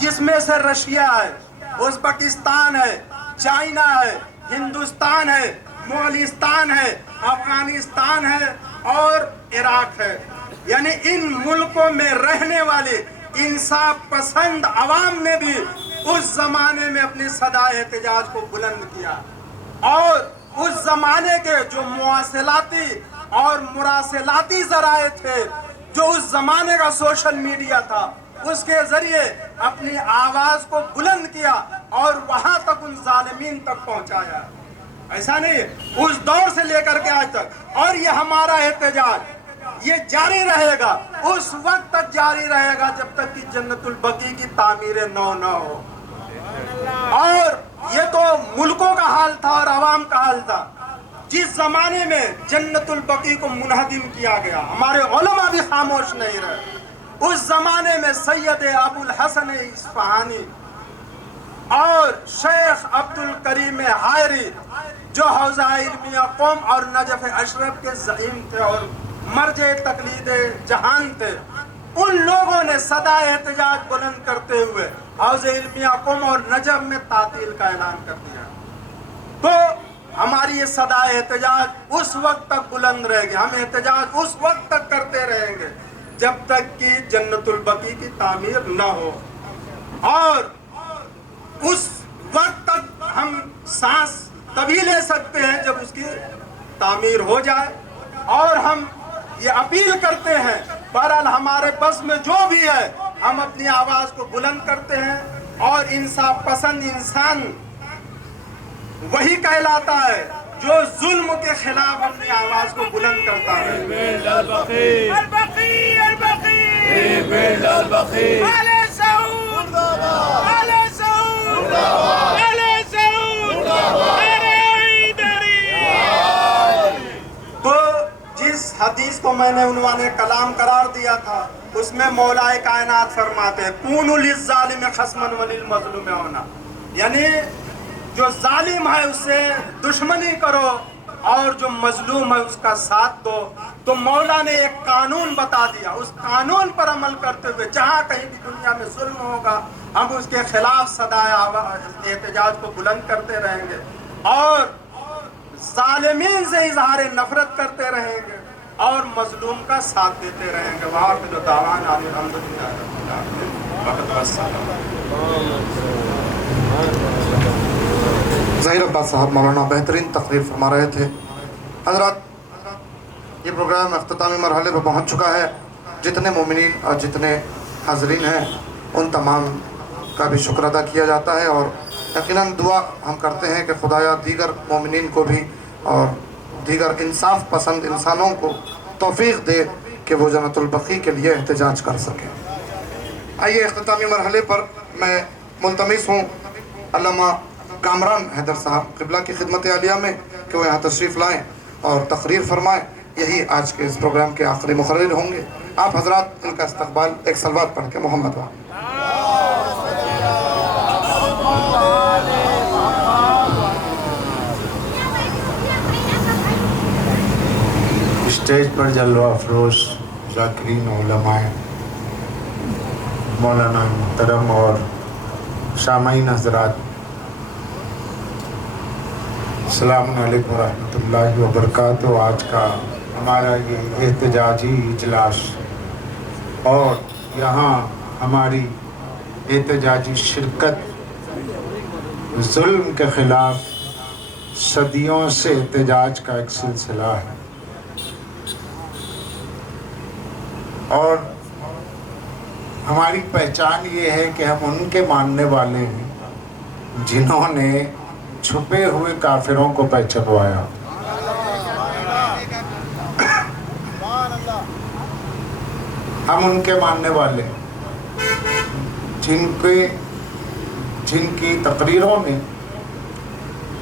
جس میں سے رشیا ہے، ازبکستان ہے، چائنا ہے، ہندوستان ہے، مغلستان ہے، افغانستان ہے اور عراق ہے. یعنی ان ملکوں میں رہنے والے انصاف پسند عوام نے بھی اس زمانے میں اپنی صدائے احتجاج کو بلند کیا، اور اس زمانے کے جو مواصلاتی اور مراسلاتی ذرائع تھے، جو اس زمانے کا سوشل میڈیا تھا، اس کے ذریعے اپنی آواز کو بلند کیا اور وہاں تک ان ظالمین تک پہنچایا. ایسا نہیں، اس دور سے لے کر کے آج تک. اور یہ ہمارا احتجاج یہ جاری رہے گا، اس وقت تک جاری رہے گا جب تک کہ جنت البقیع کی تعمیر نو نہ ہو. اور یہ تو ملکوں کا حال تھا اور عوام کا حال تھا. جس زمانے میں جنت البقیع کو منہدم کیا گیا، ہمارے علماء بھی خاموش نہیں رہے. اس زمانے میں سید ابو الحسن اصفہانی اور شیخ عبد الکریم حائری، جو حوزہ علمیہ قوم اور نجف اشرف کے زعیم تھے اور مرجع تقلید جہان تھے، ان لوگوں نے صدائے احتجاج بلند کرتے ہوئے حوزہ علمیہ قوم اور نجف میں تعطیل کا اعلان کر دیا. تو ہماری یہ صدائے احتجاج اس وقت تک بلند رہے گی، ہم احتجاج اس وقت تک کرتے رہیں گے جب تک کہ جنت البقیع کی تعمیر نہ ہو. اور اس وقت تک ہم سانس تبھی لے سکتے ہیں جب اس کی تعمیر ہو جائے. اور ہم یہ اپیل کرتے ہیں، بہرحال ہمارے بس میں جو بھی ہے ہم اپنی آواز کو بلند کرتے ہیں، اور انصاف پسند انسان وہی کہلاتا ہے جو ظلم کے خلاف اپنی آواز کو بلند کرتا ہے. تو جس حدیث کو میں نے عنوان کلام قرار دیا تھا، اس میں مولا کائنات فرماتے ہیں کونوا للظالم خصما وللمظلوم ہونا، یعنی جو ظالم ہے اس سے دشمنی کرو اور جو مظلوم ہے اس کا ساتھ دو. تو مولا نے ایک قانون بتا دیا، اس قانون پر عمل کرتے ہوئے جہاں کہیں بھی دنیا میں ظلم ہوگا ہم اس کے خلاف صدائے احتجاج کو بلند کرتے رہیں گے، اور ظالمین سے اظہار نفرت کرتے رہیں گے اور مظلوم کا ساتھ دیتے رہیں گے. وہاں پہ جو دعوان الحمدللہ رب العالمین. ظہیر عباس صاحب مولانا بہترین تقریر فرما رہے تھے. حضرات، یہ پروگرام اختتامی مرحلے پر پہنچ چکا ہے. جتنے مومنین اور جتنے حاضرین ہیں ان تمام کا بھی شکر ادا کیا جاتا ہے، اور یقیناً دعا ہم کرتے ہیں کہ خدایا دیگر مومنین کو بھی اور دیگر انصاف پسند انسانوں کو توفیق دے کہ وہ جنت البقیع کے لیے احتجاج کر سکیں. آئیے اختتامی مرحلے پر میں ملتمس ہوں علامہ کامران حیدر صاحب قبلہ کی خدمت عالیہ میں کہ وہ یہاں تشریف لائیں اور تقریر فرمائیں. یہی آج کے اس پروگرام کے آخری مقرر ہوں گے. آپ حضرات ان کا استقبال ایک صلوات پڑھ کے محمد وہاں. اسٹیج پر جلوہ افروز ذاکرین علماء مولانا محترم اور سامعین حضرات، السلام علیکم ورحمۃ اللہ وبرکاتہ. آج کا ہمارا یہ احتجاجی اجلاس اور یہاں ہماری احتجاجی شرکت ظلم کے خلاف صدیوں سے احتجاج کا ایک سلسلہ ہے، اور ہماری پہچان یہ ہے کہ ہم ان کے ماننے والے ہیں جنہوں نے چھپے ہوئے کافروں کو پہچانوایا. ہم ان کے ماننے والے جن کی تقریروں نے،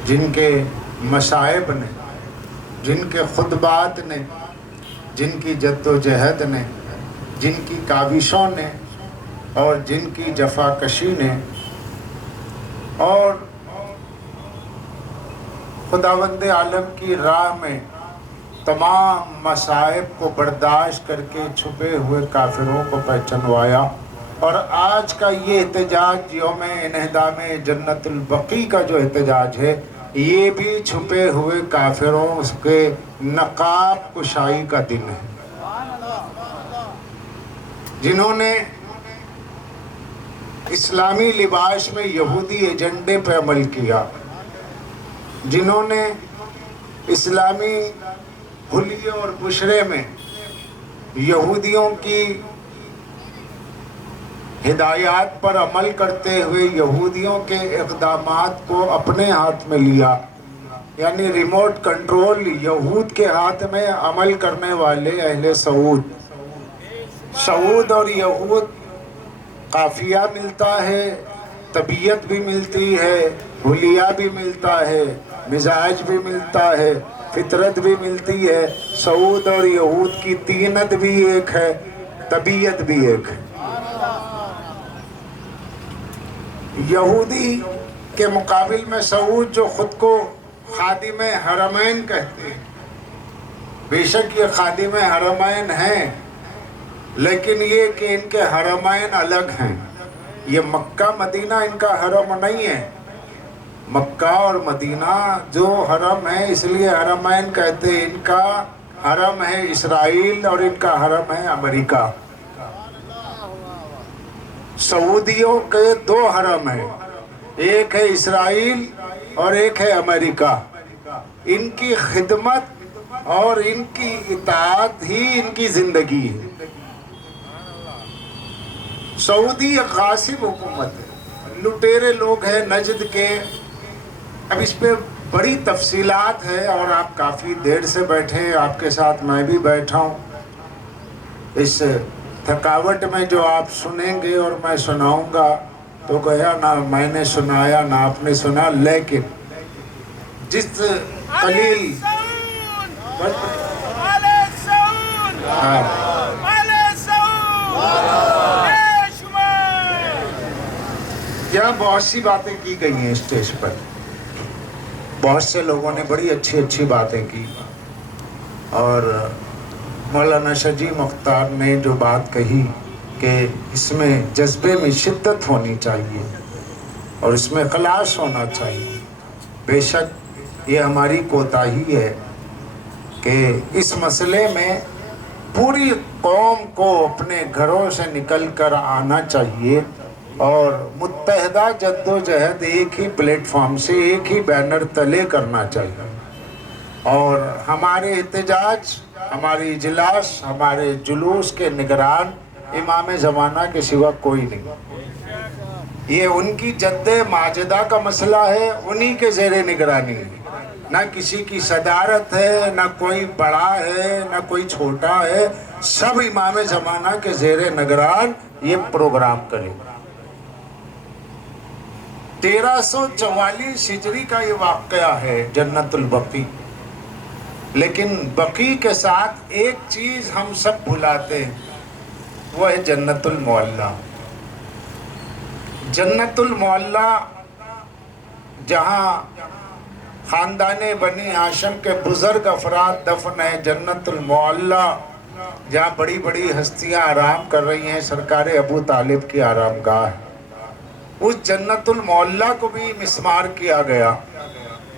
جن کے مصائب نے، جن کے خطبات نے، جن کی جد و جہد نے، جن کی کاوشوں نے اور جن کی جفاکشی نے اور خداوند عالم کی راہ میں تمام مصائب کو برداشت کر کے چھپے ہوئے کافروں کو پہچانوایا، اور آج کا یہ احتجاج یوم انہدام جنت البقیع کا جو احتجاج ہے، یہ بھی چھپے ہوئے کافروں کے نقاب کشائی کا دن ہے، جنہوں نے اسلامی لباس میں یہودی ایجنڈے پہ عمل کیا، جنہوں نے اسلامی حلیے اور بشرے میں یہودیوں کی ہدایات پر عمل کرتے ہوئے یہودیوں کے اقدامات کو اپنے ہاتھ میں لیا، یعنی ریموٹ کنٹرول یہود کے ہاتھ میں عمل کرنے والے اہل سعود اور یہود قافیہ ملتا ہے، طبیعت بھی ملتی ہے، حلیہ بھی ملتا ہے، مزاج بھی ملتا ہے، فطرت بھی ملتی ہے۔ سعود اور یہود کی طینت بھی ایک ہے، طبیعت بھی ایک ہے۔ یہودی کے مقابل میں سعود جو خود کو خادم حرمین کہتے ہیں، بے شک یہ خادم حرمین ہیں، لیکن یہ کہ ان کے حرمین الگ ہیں۔ یہ مکہ مدینہ ان کا حرم نہیں ہے، مکہ اور مدینہ جو حرم ہے اس لیے حرمین کہتے ہیں۔ ان کا حرم ہے اسرائیل اور ان کا حرم ہے امریکہ۔ سعودیوں کے دو حرم ہیں، ایک ہے اسرائیل اور ایک ہے امریکہ۔ ان کی خدمت اور ان کی اطاعت ہی ان کی زندگی ہے۔ سعودی ایک غاصب حکومت ہے، لٹیرے لوگ ہیں نجد کے۔ اب اس پہ بڑی تفصیلات ہے اور آپ کافی دیر سے بیٹھے ہیں، آپ کے ساتھ میں بھی بیٹھا ہوں۔ اس تھکاوٹ میں جو آپ سنیں گے اور میں سناؤں گا تو گویا نہ میں نے سنایا نہ آپ نے سنا، لیکن جس قلیل یہاں بہت سی باتیں کی گئی ہیں اسٹیج پر، بہت سے لوگوں نے بڑی اچھی اچھی باتیں کی، اور مولانا شجی مختار نے جو بات کہی کہ اس میں جذبے میں شدت ہونی چاہیے اور اس میں اخلاص ہونا چاہیے، بے شک یہ ہماری کوتاہی ہے کہ اس مسئلے میں پوری قوم کو اپنے گھروں سے نکل کر آنا چاہیے اور متحدہ جد و جہد ایک ہی پلیٹ فارم سے ایک ہی بینر تلے کرنا چاہیے۔ اور ہمارے احتجاج، ہماری اجلاس، ہمارے جلوس کے نگران امام زمانہ کے سوا کوئی نہیں۔ یہ ان کی جد ماجدہ کا مسئلہ ہے، انہی کے زیر نگرانی ہے، نہ کسی کی صدارت ہے، نہ کوئی بڑا ہے، نہ کوئی چھوٹا ہے، سب امام زمانہ کے زیر نگران یہ پروگرام کریں۔ 1344 ہجری کا یہ واقعہ ہے جنت البقیع، لیکن بقیع کے ساتھ ایک چیز ہم سب بھلاتے ہیں، وہ ہے جنت المعلیٰ۔ جنت المعلیٰ جہاں خاندان بنی ہاشم کے بزرگ افراد دفن ہیں، جنت المعلیٰ جہاں بڑی بڑی ہستیاں آرام کر رہی ہیں، سرکار ابو طالب کی آرام گاہ ہے، اس جنت المعلیٰ کو بھی مسمار کیا گیا۔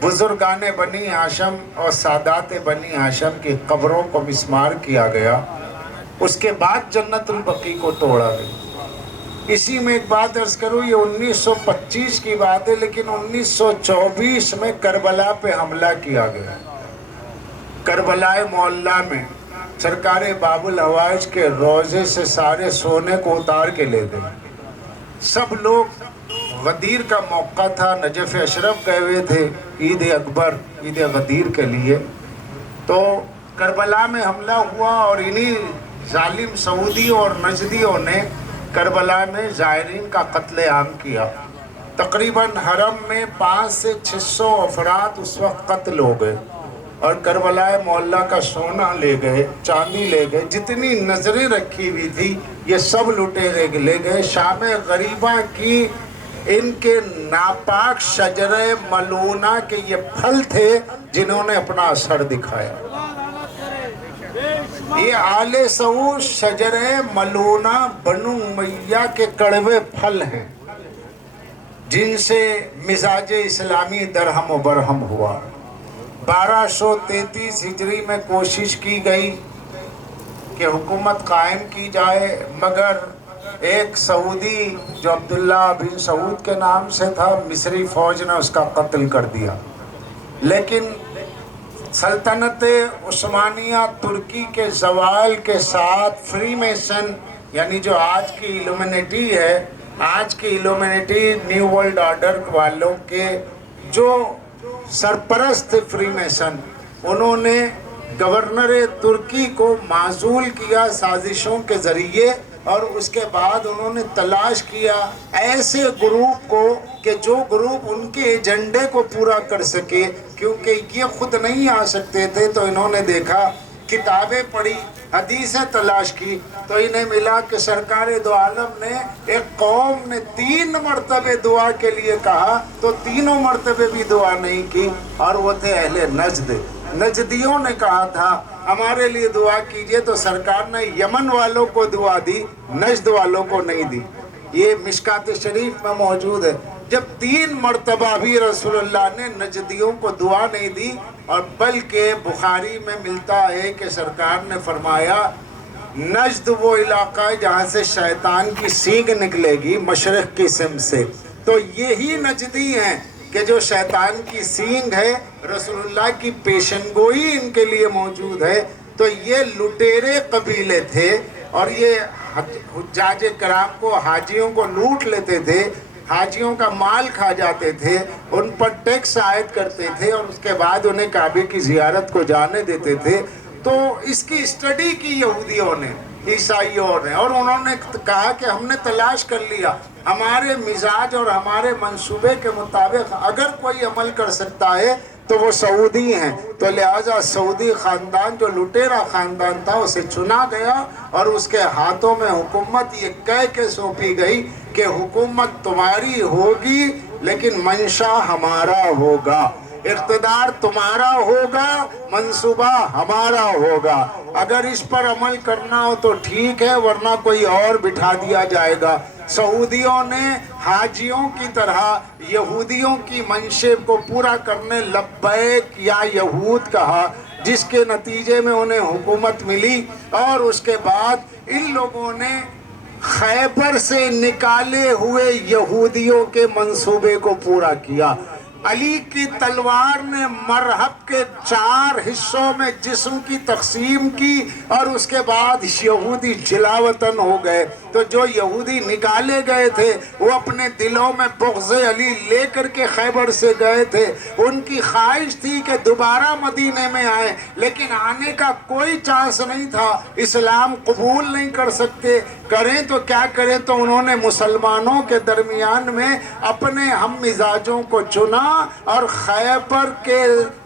بزرگان بنی ہاشم اور سادات بنی ہاشم کی قبروں کو مسمار کیا گیا، اس کے بعد جنت البقیع کو توڑا گیا۔ اسی میں ایک بات عرض کروں، یہ 1925 کی بات ہے، لیکن 1924 میں کربلا پہ حملہ کیا گیا۔ کربلا معلیٰ میں سرکار باب الحوائج کے روضے سے سارے سونے کو اتار کے لے گئے۔ سب لوگ غدیر کا موقع تھا، نجف اشرف گئے ہوئے تھے عید اکبر، عید غدیر کے لیے، تو کربلا میں حملہ ہوا اور انہی ظالم سعودیوں اور نجدیوں نے کربلا میں زائرین کا قتل عام کیا۔ تقریباً حرم میں 500 سے 600 افراد اس وقت قتل ہو گئے، اور کربلا معلیٰ کا سونا لے گئے، چاندی لے گئے، جتنی نظریں رکھی ہوئی تھی یہ سب لٹیرے لے گئے۔ شام غریبہ کی ان کے ناپاک شجرہ ملعونہ کے یہ پھل تھے جنہوں نے اپنا اثر دکھایا۔ یہ آل سعود شجر ملونہ بنو امیہ کے کڑوے پھل ہیں جن سے مزاج اسلامی درہم و برہم ہوا۔ 1233 ہجری میں کوشش کی گئی کہ حکومت قائم کی جائے، مگر ایک سعودی جو عبداللہ بن سعود کے نام سے تھا، مصری فوج نے اس کا قتل کر دیا۔ لیکن سلطنت عثمانیہ ترکی کے زوال کے ساتھ فری میسن، یعنی جو آج کی ایلومینیٹی ہے، آج کی ایلومینیٹی نیو ورلڈ آرڈر والوں کے جو سرپرست فری میسن، انہوں نے گورنر ترکی کو معزول کیا سازشوں کے ذریعے، اور اس کے بعد انہوں نے تلاش کیا ایسے گروپ کو کہ جو گروپ ان کے ایجنڈے کو پورا کر سکے، کیونکہ یہ خود نہیں آ سکتے تھے۔ تو انہوں نے دیکھا، کتابیں پڑھی، حدیثیں تلاش کی، تو انہیں ملا کہ سرکار دو عالم نے ایک قوم نے 3 مرتبے دعا کے لیے کہا تو تینوں مرتبے بھی دعا نہیں کی، اور وہ تھے اہل نجد۔ نجدیوں نے کہا تھا ہمارے لیے دعا کیجئے، تو سرکار نے یمن والوں کو دعا دی، نجد والوں کو نہیں دی۔ یہ مشکات شریف میں موجود ہے۔ جب 3 مرتبہ بھی رسول اللہ نے نجدیوں کو دعا نہیں دی، اور بلکہ بخاری میں ملتا ہے کہ سرکار نے فرمایا نجد وہ علاقہ ہے جہاں سے شیطان کی سینگ نکلے گی، مشرق کی سمت سے، تو یہی نجدی ہیں کہ جو شیطان کی سینگ ہے، رسول اللہ کی پیشن گوئی ان کے لیے موجود ہے۔ تو یہ لٹیرے قبیلے تھے، اور یہ حجاج کرام کو، حاجیوں کو لوٹ لیتے تھے، حاجیوں کا مال کھا جاتے تھے، ان پر ٹیکس عائد کرتے تھے، اور اس کے بعد انہیں کعبے کی زیارت کو جانے دیتے تھے۔ تو اس کی اسٹڈی کی یہودیوں نے، عیسائیوں نے، اور انہوں نے کہا کہ ہم نے تلاش کر لیا، ہمارے مزاج اور ہمارے منصوبے کے مطابق اگر کوئی عمل کر سکتا ہے تو وہ سعودی ہیں۔ تو لہٰذا سعودی خاندان جو لٹیرا خاندان تھا اسے چنا گیا، اور اس کے ہاتھوں میں حکومت یہ کہہ کے سونپی گئی کہ حکومت تمہاری ہوگی لیکن منشا ہمارا ہوگا، اقتدار تمہارا ہوگا، منصوبہ ہمارا ہوگا، اگر اس پر عمل کرنا ہو تو ٹھیک ہے، ورنہ کوئی اور بٹھا دیا جائے گا۔ سعودیوں نے حاجیوں کی طرح یہودیوں کی منشب کو پورا کرنے لبیک یا یہود کہا، جس کے نتیجے میں انہیں حکومت ملی، اور اس کے بعد ان لوگوں نے خیبر سے نکالے ہوئے یہودیوں کے منصوبے کو پورا کیا۔ علی کی تلوار نے مرحب کے 4 حصوں میں جسم کی تقسیم کی، اور اس کے بعد یہودی جلاوطن ہو گئے۔ تو جو یہودی نکالے گئے تھے وہ اپنے دلوں میں بغض علی لے کر کے خیبر سے گئے تھے، ان کی خواہش تھی کہ دوبارہ مدینے میں آئیں، لیکن آنے کا کوئی چانس نہیں تھا، اسلام قبول نہیں کر سکتے، کریں تو کیا کریں۔ تو انہوں نے مسلمانوں کے درمیان میں اپنے ہم مزاجوں کو چنا، اور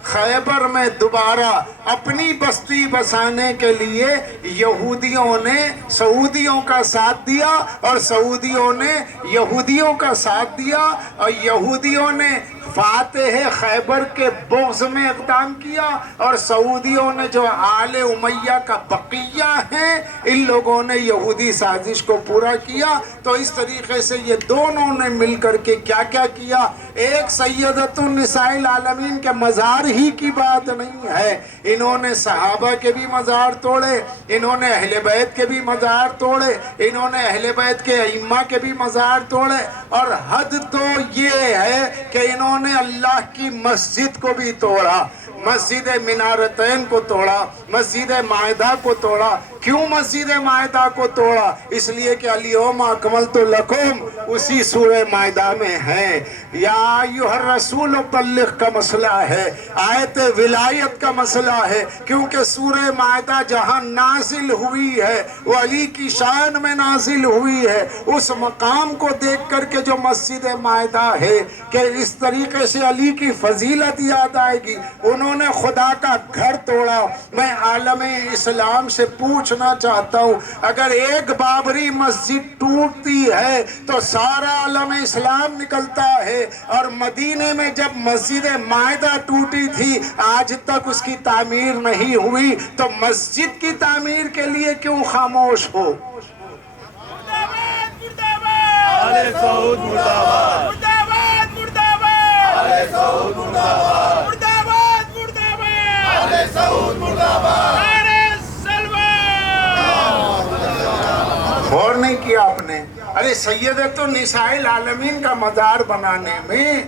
خیبر میں دوبارہ اپنی بستی بسانے کے لیے یہودیوں نے سعودیوں کا ساتھ دیا، اور سعودیوں نے یہودیوں کا ساتھ دیا، اور یہودیوں نے فاتح خیبر کے بغض میں اقدام کیا، اور سعودیوں نے جو آل امیہ کا بقیہ ہیں ان لوگوں نے یہودی سازش کو پورا کیا۔ تو اس طریقے سے یہ دونوں نے مل کر کے کیا کیا کیا، ایک سیدۃ النساء العالمین کے مزار ہی کی بات نہیں ہے، انہوں نے صحابہ کے بھی مزار توڑے، انہوں نے اہل بیت کے بھی مزار توڑے، انہوں نے اہل بیت کے ائمہ کے بھی مزار توڑے، اور حد تو یہ ہے کہ انہوں نے اللہ کی مسجد کو بھی توڑا، مسجد منارتین کو توڑا، مسجد مائدہ کو توڑا۔ کیوں مسجد مائدہ کو توڑا؟ اس لیے کہ الیوم اکملت لکم اسی سورہ مائدہ میں ہے، یا ایھا الرسول بلغ کا مسئلہ ہے، آیت ولایت کا مسئلہ ہے، کیونکہ سورہ مائدہ جہاں نازل ہوئی ہے وہ علی کی شان میں نازل ہوئی ہے۔ اس مقام کو دیکھ کر کے جو مسجد مائدہ ہے کہ اس طریقے سے علی کی فضیلت یاد آئے گی۔ انہوں نے خدا کا گھر توڑا۔ میں عالم اسلام سے پوچھ پوچھنا چاہتا ہوں اگر ایک بابری مسجد ٹوٹتی ہے تو سارا عالم اسلام نکلتا ہے، اور مدینے میں جب مسجد مائدہ ٹوٹی تھی آج تک اس کی تعمیر نہیں ہوئی، تو مسجد کی تعمیر کے لیے کیوں خاموش ہو؟ آل سعود مرد آباد، مرد آباد، آل سعود مرد آباد، مرد آباد، مرد آباد، آل سعود مرد آباد، غور نہیں کیا آپ نے؟ ارے سیدۃ النساء العالمین کا مزار بنانے میں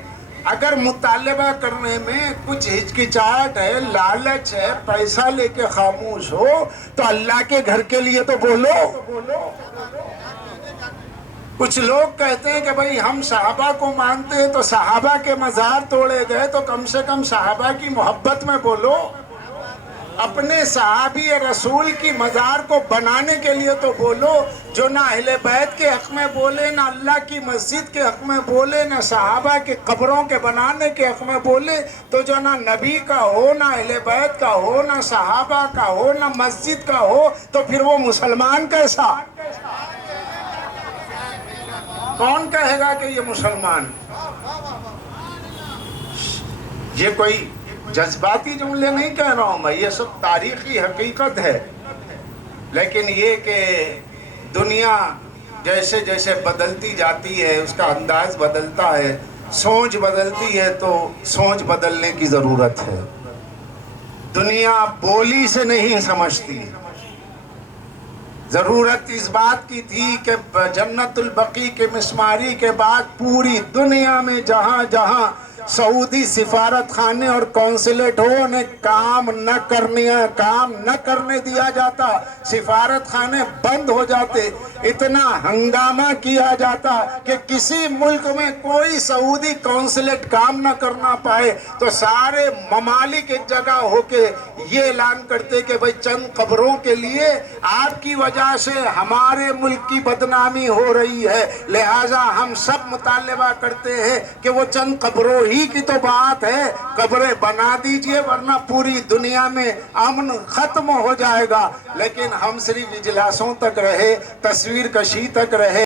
اگر مطالبہ کرنے میں کچھ ہچکچاہٹ ہے، لالچ ہے، پیسہ لے کے خاموش ہو تو اللہ کے گھر کے لیے تو بولو۔ کچھ لوگ کہتے ہیں کہ بھئی ہم صحابہ کو مانتے ہیں، تو صحابہ کے مزار توڑے گئے تو کم سے کم صحابہ کی محبت میں بولو، اپنے صحابی رسول کی مزار کو بنانے کے لیے تو بولو۔ جو نہ اہل بیت کے حق میں بولے، نہ اللہ کی مسجد کے حق میں بولے، نہ صحابہ کے قبروں کے بنانے کے حق میں بولے، تو جو نہ نبی کا ہو، نہ اہل بیت کا ہو، نہ صحابہ کا ہو، نہ مسجد کا ہو، تو پھر وہ مسلمان کیسا؟ کون کہے گا کہ یہ مسلمان؟ یہ کوئی جذباتی جملے نہیں کہہ رہا ہوں میں، یہ سب تاریخی حقیقت ہے۔ لیکن یہ کہ دنیا جیسے جیسے بدلتی جاتی ہے، اس کا انداز بدلتا ہے، سوچ بدلتی ہے، تو سوچ بدلنے کی ضرورت ہے۔ دنیا بولی سے نہیں سمجھتی۔ ضرورت اس بات کی تھی کہ جنت البقیع کے مسماری کے بعد پوری دنیا میں جہاں جہاں سعودی سفارت خانے اور کونسلیٹ ہو انہیں کام نہ کرنے دیا جاتا، سفارت خانے بند ہو جاتے، اتنا ہنگامہ کیا جاتا کہ کسی ملک میں کوئی سعودی کونسلیٹ کام نہ کرنا پائے، تو سارے ممالک ایک جگہ ہو کے یہ اعلان کرتے کہ بھئی چند قبروں کے لیے آپ کی وجہ سے ہمارے ملک کی بدنامی ہو رہی ہے، لہٰذا ہم سب مطالبہ کرتے ہیں کہ وہ چند قبروں ہی کی تو بات ہے، قبریں بنا دیجئے ورنہ پوری دنیا میں امن ختم ہو جائے گا۔ لیکن ہم صرف اجلاسوں تک رہے، تصویر کشی تک رہے۔